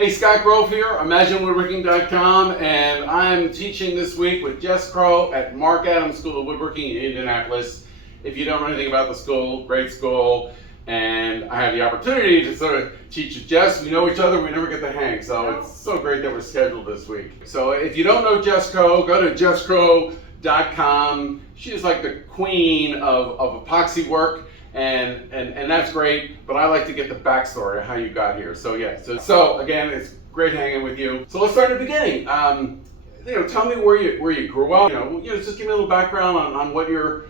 Hey, Scott Grove here, ImagineWoodworking.com, and I'm teaching this week with Jess Crow at Mark Adams School of Woodworking in Indianapolis. If you don't know anything about the school, great school, and I have the opportunity to sort of teach with Jess. We know each other, we never get to hang, so it's so great that we're scheduled this week. So if you don't know Jess Crow, go to jesscrow.com. She is like the queen of epoxy work. And that's great, but I like to get the backstory of how you got here. So yeah, so again, it's great hanging with you. So let's start at the beginning. Tell me where you grew up. Just give me a little background on what your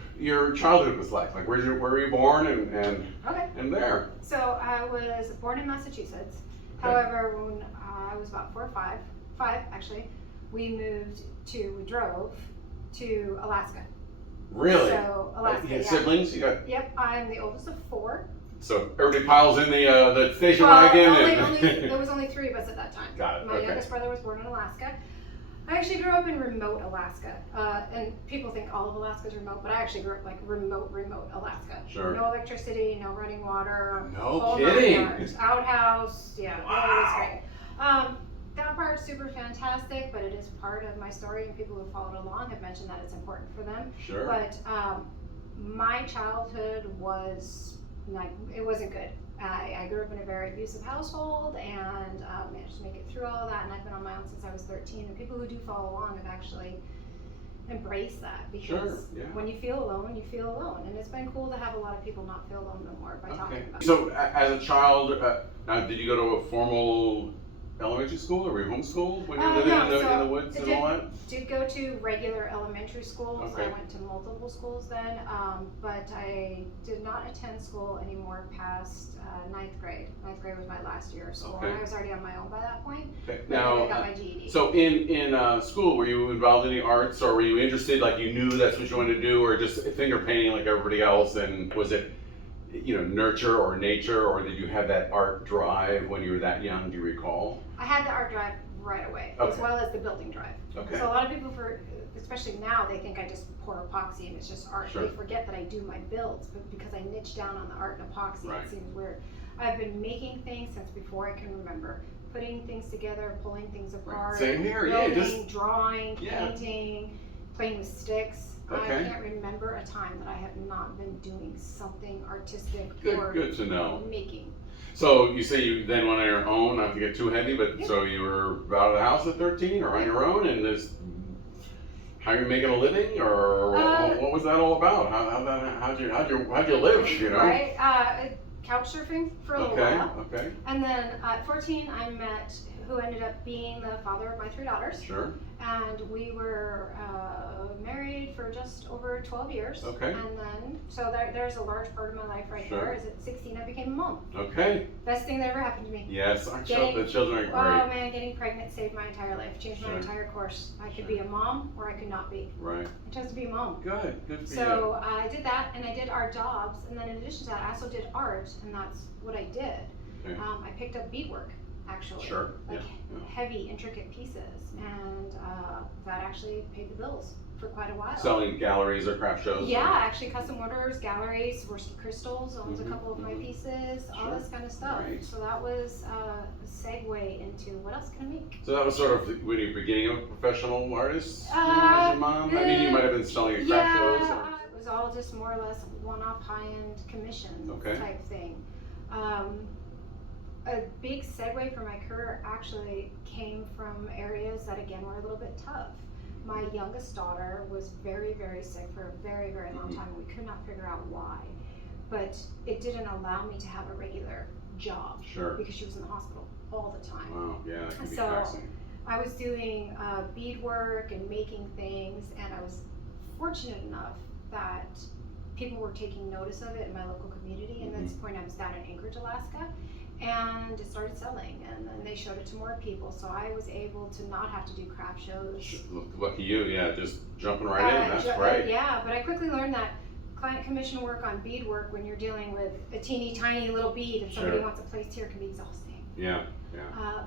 childhood was like. Like where were you born and there. So I was born in Massachusetts. Okay. However, when I was about 4 or 5 actually, we drove to Alaska. Really? So Alaska. You had siblings? You got? Yep, I'm the oldest of 4. So everybody piles in the station Well, wagon. there was only 3 of us at that time. Got it. My youngest brother was born in Alaska. I actually grew up in remote Alaska, and people think all of Alaska is remote, but I actually grew up like remote Alaska. Sure. No electricity, no running water. No kidding. Outhouse, yeah, Wow. it was great. That part's super fantastic, but it is part of my story, and people who have followed along have mentioned that it's important for them. Sure. But my childhood was it wasn't good. I grew up in a very abusive household and managed to make it through all of that, and I've been on my own since I was 13, and people who do follow along have actually embraced that, because when you feel alone, you feel alone, and it's been cool to have a lot of people not feel alone no more by talking about it. So as a child, now did you go to a formal elementary school, or were you homeschooled when you were living in the woods and all that? Did go to regular elementary schools. Okay. I went to multiple schools then, but I did not attend school anymore past 9th grade. 9th grade was my last year of school, and I was already on my own by that point. Okay. Now I got my GED. So in school, were you involved in the arts, or were you interested, like you knew that's what you wanted to do, or just finger painting like everybody else? And was it nurture or nature, or did you have that art drive when you were that young? Do you recall? I had the art drive right away, as well as the building drive. Okay. So a lot of people, especially now, they think I just pour epoxy and it's just art. Sure. They forget that I do my builds, but because I niche down on the art and epoxy, Right. It seems weird. I've been making things since before I can remember. Putting things together, pulling things apart, Same here, building, drawing, Yeah. painting, playing with sticks. Okay. I can't remember a time that I have not been doing something artistic or Good to know. making. So you say you then went on your own, not to get too heavy, but so you were out of the house at 13 or on your own, and this, how you're making a living, or what was that all about? How'd you live? Right. Couch surfing for a little while. Okay. And then at 14, I met who ended up being the father of my 3 daughters. Sure. And we were married for just over 12 years. Okay. And then, so there's a large part of my life right there. Is at 16, I became a mom. Okay. Best thing that ever happened to me. Yes, the children are great. Oh man, getting pregnant saved my entire life, changed my entire course. I could be a mom or I could not be. Right. I chose to be a mom. Good for you. So I did that, and I did art jobs, and then in addition to that, I also did art, and that's what I did. Okay. I picked up beadwork, actually. Sure. Like heavy, intricate pieces, and that actually paid the bills for quite a while. Selling galleries or craft shows? Yeah, actually custom orders, galleries, Swarovski crystals, owns a couple of my pieces, all this kind of stuff. Right. So that was a segue into what else can I make? So that was sort of when you were beginning of a professional artist as your mom? I mean, you might have been selling at craft shows. It was all just more or less one-off high-end commission type thing. A big segue for my career actually came from areas that again were a little bit tough. My youngest daughter was very, very sick for a very, very long time. We could not figure out why, but it didn't allow me to have a regular job. Sure. Because she was in the hospital all the time. Wow, yeah, that can be taxing. I was doing beadwork and making things, and I was fortunate enough that people were taking notice of it in my local community, and at this point I was down in Anchorage, Alaska, and it started selling, and then they showed it to more people, so I was able to not have to do craft shows. Lucky you, yeah, just jumping right in, that's right. Yeah, but I quickly learned that client commission work on beadwork when you're dealing with a teeny tiny little bead and somebody wants it placed here can be exhausting. Yeah.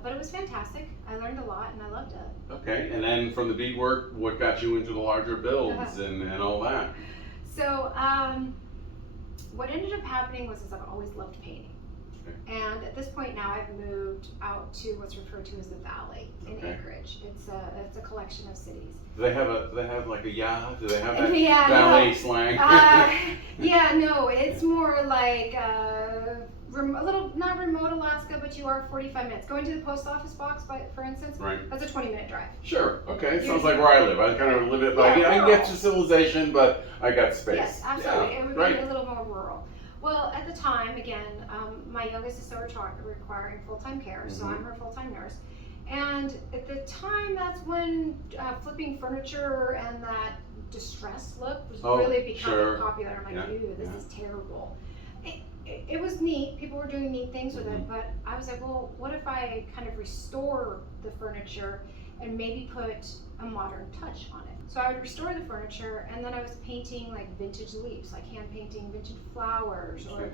But it was fantastic. I learned a lot and I loved it. Okay, and then from the beadwork, what got you into the larger builds and all that? So what ended up happening was I've always loved painting. And at this point now, I've moved out to what's referred to as the Valley in Anchorage. It's a collection of cities. Do they have like a ya? Do they have that Yeah, Valley no. slang? Yeah, no, it's more like a little, not remote Alaska, but you are 45 minutes. Going to the post office box, for instance, that's a 20-minute drive. Sure, okay, sounds like where I live. I kind of live it, like, I can get to civilization, but I got space. Yes, absolutely. Yeah, It would be a little more rural. Well, at the time, again, my youngest is still requiring full-time care, so I'm her full-time nurse. And at the time, that's when flipping furniture and that distressed look was really becoming popular. I'm like, ew, this is terrible. It was neat. People were doing neat things with it, but I was like, well, what if I kind of restore the furniture and maybe put a modern touch on it? So I would restore the furniture, and then I was painting like vintage leaves, like hand painting vintage flowers, or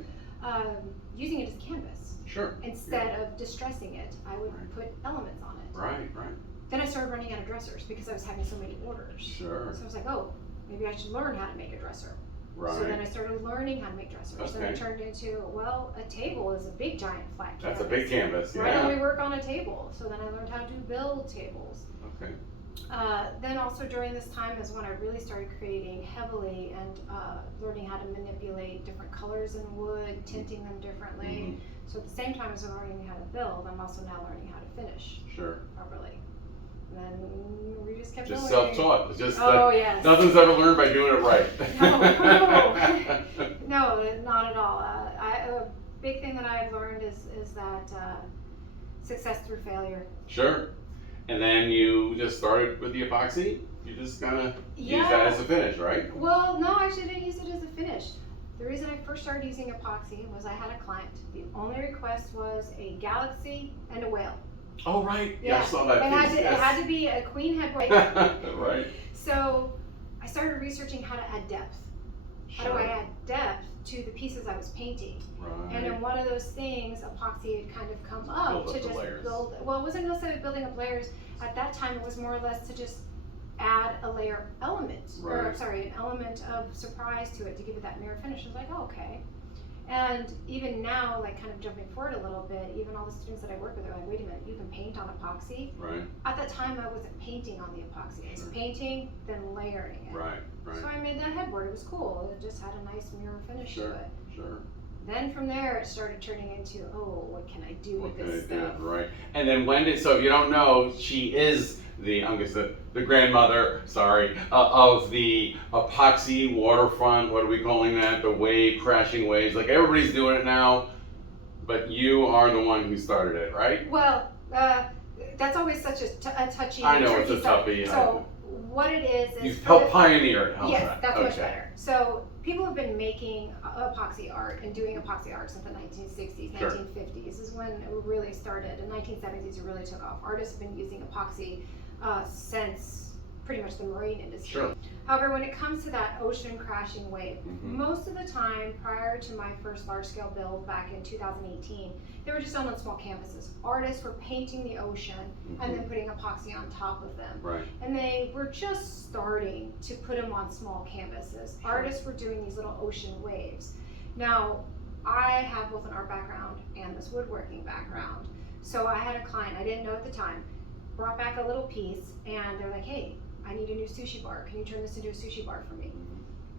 using it as canvas. Sure. Instead of distressing it, I would put elements on it. Right. Then I started running out of dressers because I was having so many orders. Sure. So I was like, oh, maybe I should learn how to make a dresser. Right. So then I started learning how to make dressers. Then it turned into, well, a table is a big giant flat canvas. That's a big canvas, Why don't we work on a table? So then I learned how to build tables. Okay. Then also during this time is when I really started creating heavily and learning how to manipulate different colors in wood, tinting them differently. So at the same time as I'm learning how to build, I'm also now learning how to finish properly. And then we just kept going. Just self-taught. It's just yes. Nothing's ever learned by doing it right. No, not at all. A big thing that I've learned is that success through failure. Sure. And then you just started with the epoxy? You just kind of use that as a finish, right? Well, no, actually I didn't use it as a finish. The reason I first started using epoxy was I had a client. The only request was a galaxy and a whale. Oh, right. Yeah, I saw that piece. It had to be a queen head whale. Right. So I started researching how to add depth. How do I add depth to the pieces I was painting? Right. And in one of those things, epoxy had kind of come up to just build. Well, it wasn't necessarily building up layers. At that time, it was more or less to just add a layer element, an element of surprise to it to give it that mirror finish. I was like, oh, okay. And even now, like kind of jumping forward a little bit, even all the students that I work with are like, wait a minute, you can paint on epoxy? Right. At that time, I wasn't painting on the epoxy. I was painting, then layering it. Right. So I made that headboard. It was cool. It just had a nice mirror finish to it. Sure. Then from there, it started turning into, oh, what can I do with this stuff? Right. And then so if you don't know, she is the grandmother, of the epoxy waterfront. What are we calling that? The wave, crashing waves. Like everybody's doing it now, but you are the one who started it, right? Well, that's always such a touchy. I know it's a toughie. So what it is you've helped pioneer it. Yes, that's much better. So people have been making epoxy art and doing epoxy art since the 1960s, 1950s. This is when it really started. In the 1970s, it really took off. Artists have been using epoxy since pretty much the marine industry. Sure. However, when it comes to that ocean crashing wave, most of the time prior to my first large-scale build back in 2018, they were just done on small canvases. Artists were painting the ocean and then putting epoxy on top of them. Right. And they were just starting to put them on small canvases. Artists were doing these little ocean waves. Now, I have both an art background and this woodworking background. So I had a client, I didn't know at the time, brought back a little piece and they're like, hey, I need a new sushi bar. Can you turn this into a sushi bar for me?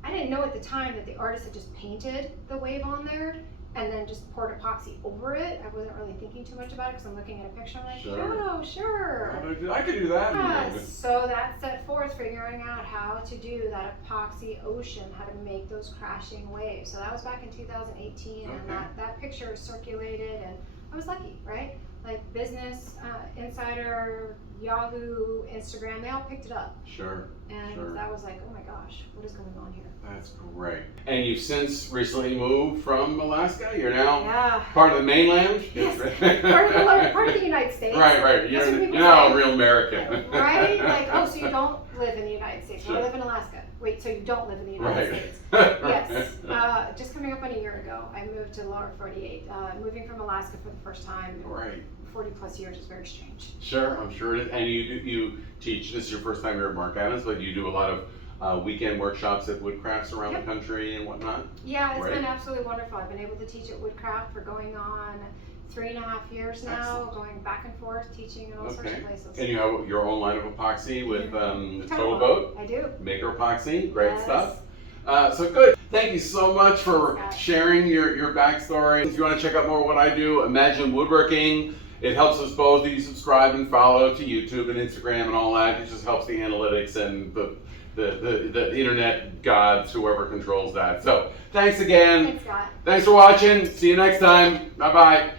I didn't know at the time that the artist had just painted the wave on there and then just poured epoxy over it. I wasn't really thinking too much about it because I'm looking at a picture. I'm like, oh, sure. I could do that. Yeah. So that set forth figuring out how to do that epoxy ocean, how to make those crashing waves. So that was back in 2018 and that picture circulated and I was lucky, right? Like Business Insider, Yahoo, Instagram, they all picked it up. Sure. And that was like, oh my gosh, what is going on here? That's great. And you've since recently moved from Alaska? You're now part of the mainland? Yes, part of the United States. Right. You're now a real American. Right? Like, oh, so you don't live in the United States. I live in Alaska. Wait, so you don't live in the United States? Yes. Just coming up on a year ago, I moved to the lower 48. Moving from Alaska for the first time. Right. 40 plus years is very strange. Sure, I'm sure it is. And you teach, this is your first time here at Mark Adams, but you do a lot of weekend workshops at Woodcrafts around Yep. the country and whatnot. Yeah, it's Right. been absolutely wonderful. I've been able to teach at Woodcraft for going on 3.5 years now, Excellent. going back and forth, teaching in all sorts Okay. of places. And you have your own line of epoxy with Total Total Boat, I do. Maker Epoxy, great Yes. stuff. So good. Thank you so much for Thanks, Scott. sharing your backstory. If you want to check out more of what I do, Imagine Woodworking. It helps us both. You subscribe and follow to YouTube and Instagram and all that. It just helps the analytics and the internet gods, whoever controls that. So thanks again. Thanks, Scott. Thanks for watching. See you next time. Bye bye.